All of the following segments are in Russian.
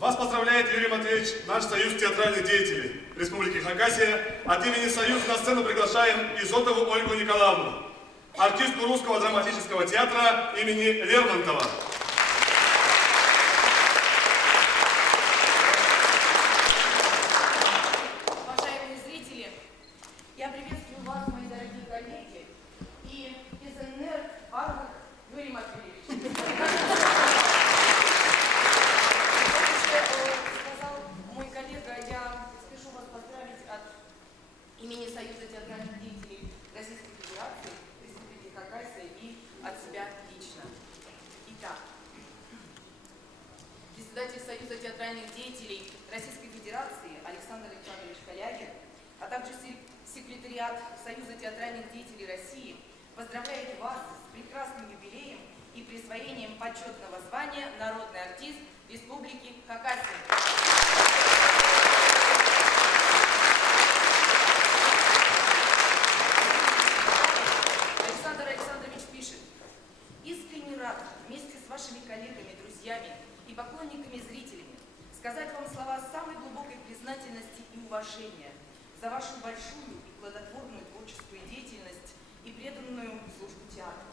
Вас поздравляет Юрий Матвеевич, наш союз театральных деятелей Республики Хакасия. От имени союза на сцену приглашаем Изотову Ольгу Николаевну, артистку Русского драматического театра имени Лермонтова. Уважаемые зрители, я приветствую вас, мои дорогие коллеги, и ИЗНР Арвик Юрий Матвеевич. Мой коллега, я спешу вас поздравить от имени Союза театральных деятелей Российской Федерации, Республики Хакасия и от себя лично. Итак, председатель Союза театральных деятелей Российской Федерации Александр Александрович Калягин, а также секретариат Союза театральных деятелей России поздравляет вас с прекрасным юбилеем и присвоением почетного звания «Народный артист Республики Хакасия». Александр Александрович пишет: «Искренне рад вместе с вашими коллегами, друзьями и поклонниками, зрителями сказать вам слова самой глубокой признательности и уважения за вашу большую и плодотворную творческую деятельность и преданную службу театру.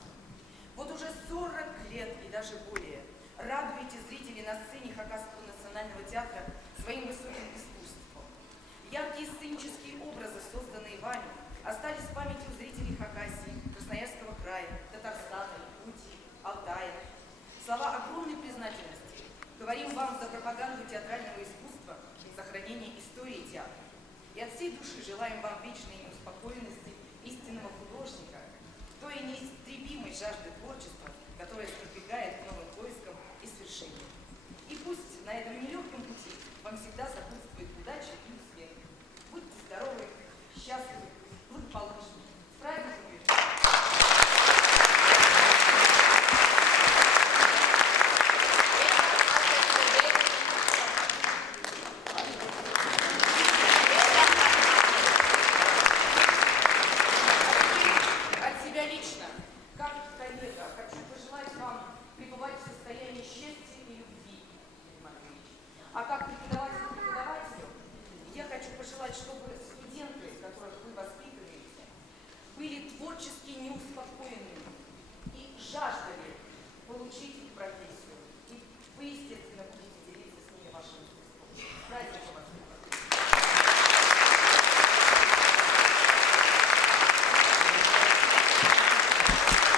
Вот уже 40 лет и даже более радуете зрителей на сцене Хакасского национального театра своим высоким искусством. Яркие сценические образы, созданные вами, остались в памяти у зрителей Хакасии, Красноярского края, Татарстана, Якутии, Алтая. Слова огромной признательности говорим вам за пропаганду театрального искусства и сохранение истории театра. И от всей души желаем вам вечной неуспокоенности истинного художника, той неистребимой жажды творчества, которая сподвигает к новым поискам и свершениям. И пусть на этом нелегком пути вам всегда сопутствует удача и